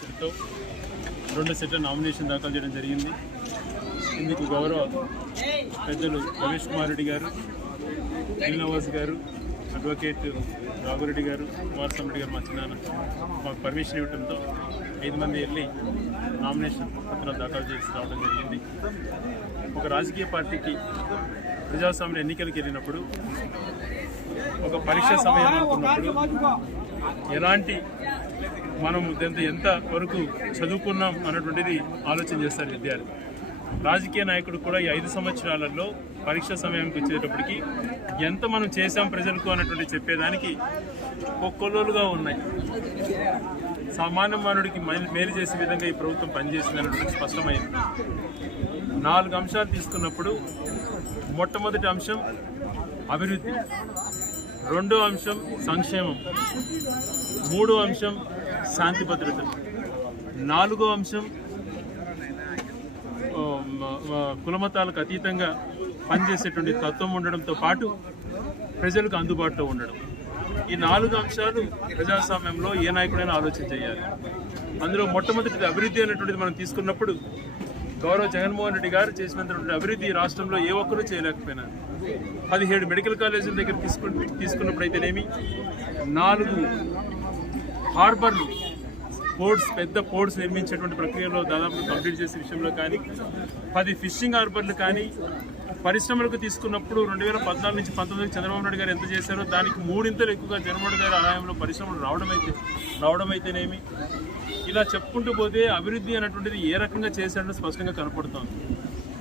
సెట్తో రెండు సెట్ల నామినేషన్ దాఖలు చేయడం జరిగింది ఇందుకు గౌరవ పెద్దలు రమేష్ కుమార్ రెడ్డి గారు శ్రీనివాస్ గారు అడ్వకేట్ రాఘురెడ్డి గారు కుమారస్వామిరెడ్డి గారు మా చిన్న మాకు పర్మిషన్ ఇవ్వడంతో ఐదు మంది వెళ్ళి నామినేషన్ పత్రాలు దాఖలు చేసి రావడం జరిగింది ఒక రాజకీయ పార్టీకి ప్రజాస్వామ్య ఎన్నికలకు వెళ్ళినప్పుడు ఒక పరీక్ష సమయం ఎలాంటి మనం ఎంత ఎంత వరకు చదువుకున్నాం అన్నటువంటిది ఆలోచన చేస్తారు విద్యార్థి రాజకీయ నాయకుడు కూడా ఈ ఐదు సంవత్సరాలలో పరీక్ష సమయానికి వచ్చేటప్పటికి ఎంత మనం చేసాం ప్రజలకు అన్నటువంటి చెప్పేదానికి ఒక్కొల్లుగా ఉన్నాయి సామాన్య మానవుడికి మేలు చేసే విధంగా ఈ ప్రభుత్వం పనిచేసింది అన్నటువంటి స్పష్టమైంది నాలుగు అంశాలు తీసుకున్నప్పుడు మొట్టమొదటి అంశం అభివృద్ధి రెండో అంశం సంక్షేమం మూడో అంశం శాంతి భద్రతలు నాలుగో అంశం కులమతాలకు అతీతంగా పనిచేసేటువంటి తత్వం ఉండడంతో పాటు ప్రజలకు అందుబాటులో ఉండడం ఈ నాలుగు అంశాలు ప్రజాస్వామ్యంలో ఏ నాయకుడైనా ఆలోచన చేయాలి అందులో మొట్టమొదటిది అభివృద్ధి అనేటువంటిది మనం తీసుకున్నప్పుడు గౌరవ జగన్మోహన్ రెడ్డి గారు చేసినటువంటి అభివృద్ధి రాష్ట్రంలో ఏ ఒక్కరూ చేయలేకపోయినారు పదిహేడు మెడికల్ కాలేజీల దగ్గర తీసుకు తీసుకున్నప్పుడు అయితేనేమి నాలుగు హార్బర్లు పోర్ట్స్ పెద్ద పోర్ట్స్ నిర్మించేటువంటి ప్రక్రియలో దాదాపు కంప్లీట్ చేసే విషయంలో కానీ పది ఫిషింగ్ హార్బర్లు కానీ పరిశ్రమలకు తీసుకున్నప్పుడు రెండు వేల పద్నాలుగు నుంచి పంతొమ్మిది చంద్రబాబు నాయుడు గారు ఎంత చేశారో దానికి మూడింతలు ఎక్కువగా చంద్రబాబు గారి ఆలయంలో పరిశ్రమలు రావడం అయితే రావడం అయితేనేమి ఇలా చెప్పుకుంటూ పోతే అభివృద్ధి అనేటువంటిది ఏ రకంగా చేశాడో స్పష్టంగా కనపడుతోంది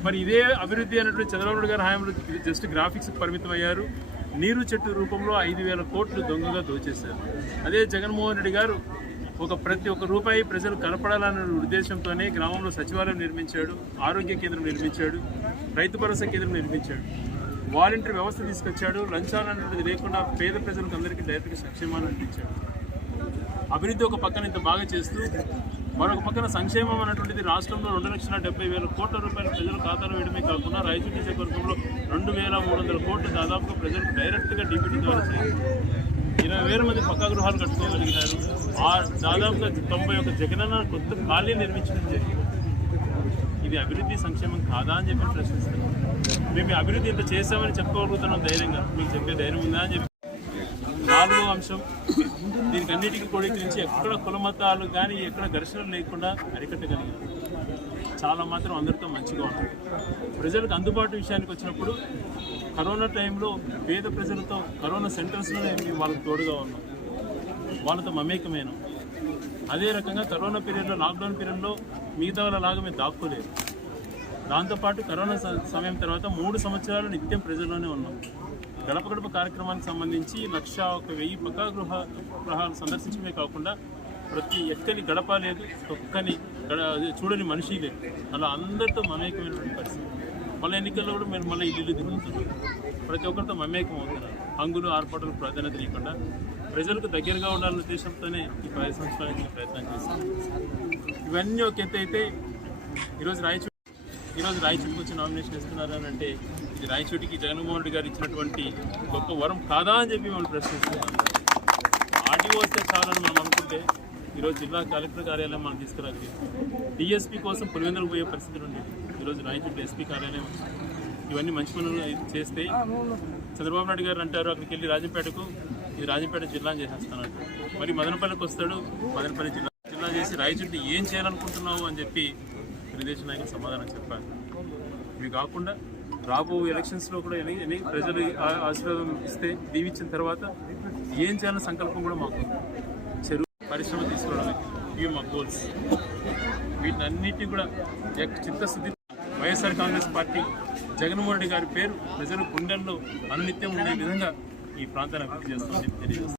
మరి ఇదే అభివృద్ధి అనేటువంటి చంద్రబాబు గారి హయాంలో జస్ట్ గ్రాఫిక్స్ పరిమితం అయ్యారు నీరు చెట్టు రూపంలో ఐదు వేల కోట్లు దొంగగా దోచేశారు అదే జగన్మోహన్ రెడ్డి గారు ఒక ప్రతి ఒక్క రూపాయి ప్రజలు కనపడాలన్న ఉద్దేశంతోనే గ్రామంలో సచివాలయం నిర్మించాడు ఆరోగ్య కేంద్రం నిర్మించాడు రైతు భరోసా కేంద్రం నిర్మించాడు వాలంటీర్ వ్యవస్థ తీసుకొచ్చాడు లంచాలు అనేది లేకుండా పేద ప్రజలకు అందరికీ డైరెక్ట్గా సంక్షేమాలు అందించాడు అభివృద్ధి ఒక పక్కన ఇంత బాగా చేస్తూ మరొక పక్కన సంక్షేమం అన్నటువంటిది రాష్ట్రంలో రెండు లక్షల డెబ్బై వేల కోట్ల రూపాయల ప్రజల ఖాతాలు వేయడమే కాకుండా రైతు నియోజకవర్గంలో వేల మూడు వందల కోట్లు దాదాపుగా ప్రజెంట్ డైరెక్ట్గా డిబిటీ ద్వారా చేయాలి ఇరవై వేల మంది పక్కా గృహాలు కట్టుకోగలిగినారు ఆ దాదాపుగా తొంభై ఒక జగనన్న కొత్త ఖాళీ నిర్మించడం జరిగింది ఇది అభివృద్ధి సంక్షేమం కాదా అని చెప్పి ప్రశ్నిస్తున్నాం మేము అభివృద్ధి ఇంత చేసామని చెప్పగలుగుతున్నాం ధైర్యంగా మీకు చెప్పే ధైర్యం ఉందా అని చెప్పి నాలుగో అంశం దీనికి అన్నిటికీ క్రోడీకరించి ఎక్కడ కుల మతాలు కానీ ఎక్కడ ఘర్షణ లేకుండా అరికట్టగలిగారు చాలా మాత్రం అందరితో మంచిగా ఉన్నారు ప్రజలకు అందుబాటు విషయానికి వచ్చినప్పుడు కరోనా టైంలో పేద ప్రజలతో కరోనా సెంటర్స్లోనే మేము వాళ్ళకి తోడుగా ఉన్నాం వాళ్ళతో మమేకమైన అదే రకంగా కరోనా పీరియడ్లో లాక్డౌన్ పీరియడ్లో మిగతా వాళ్ళ లాగా మేము దాక్కోలేదు దాంతోపాటు కరోనా సమయం తర్వాత మూడు సంవత్సరాలు నిత్యం ప్రజల్లోనే ఉన్నాం గడప గడప కార్యక్రమానికి సంబంధించి లక్ష ఒక వెయ్యి పక్కా గృహ గృహాలు సందర్శించడమే కాకుండా ప్రతి ఎక్కని గడప లేదు ఒక్కని గడ చూడని మనిషి లేదు అలా అందరితో మమేకమైనటువంటి పరిస్థితి మళ్ళీ ఎన్నికల్లో కూడా మీరు మళ్ళీ ఇల్లు దిగుతున్నారు ప్రతి ఒక్కరితో మమేకం అవుతున్నారు అంగులు ఆర్పాటలకు ప్రాధాన్యత లేకుండా ప్రజలకు దగ్గరగా ఉండాలనే ఉద్దేశంతోనే ఈ పది సంవత్సరాలు ప్రయత్నం చేస్తాం ఇవన్నీ ఒక ఎత్తు అయితే ఈరోజు రాయచూరు ఈరోజు రాయచోటికి వచ్చి నామినేషన్ ఇస్తున్నారు అని అంటే ఇది రాయచోటికి జగన్మోహన్ రెడ్డి గారు ఇచ్చినటువంటి గొప్ప వరం కాదా అని చెప్పి మనం ప్రశ్నిస్తున్నాం ఆర్డీఓ వస్తే చాలని మనం అనుకుంటే ఈరోజు జిల్లా కలెక్టర్ కార్యాలయం మనం తీసుకురాలి డిఎస్పీ కోసం పులివెందులకు పోయే పరిస్థితులు ఉండేది ఈరోజు రాయచోటి ఎస్పీ కార్యాలయం ఇవన్నీ మంచి పనులు చేస్తే చంద్రబాబు నాయుడు గారు అంటారు అక్కడికి వెళ్ళి రాజంపేటకు ఇది రాజంపేట జిల్లా చేసేస్తాను మరి మదనపల్లికి వస్తాడు మదనపల్లి జిల్లా జిల్లా చేసి రాయచుట్టి ఏం చేయాలనుకుంటున్నావు అని చెప్పి విదేశీ నాయకులు సమాధానం చెప్పారు ఇవి కాకుండా రాబో ఎలక్షన్స్లో కూడా ఎన్ని ప్రజలు ఆశీర్వాదం ఇస్తే దీవించిన తర్వాత ఏం చేయాలన్న సంకల్పం కూడా మాకు చెరువు పరిశ్రమ తీసుకోవడానికి ఇవి మా గోల్స్ వీటన్నిటినీ కూడా చిత్తశుద్ధి వైఎస్ఆర్ కాంగ్రెస్ పార్టీ జగన్మోహన్ రెడ్డి గారి పేరు ప్రజలు గుండెల్లో అనునిత్యం ఉండే విధంగా ఈ ప్రాంతాన్ని అభివృద్ధి చేస్తామని చెప్పి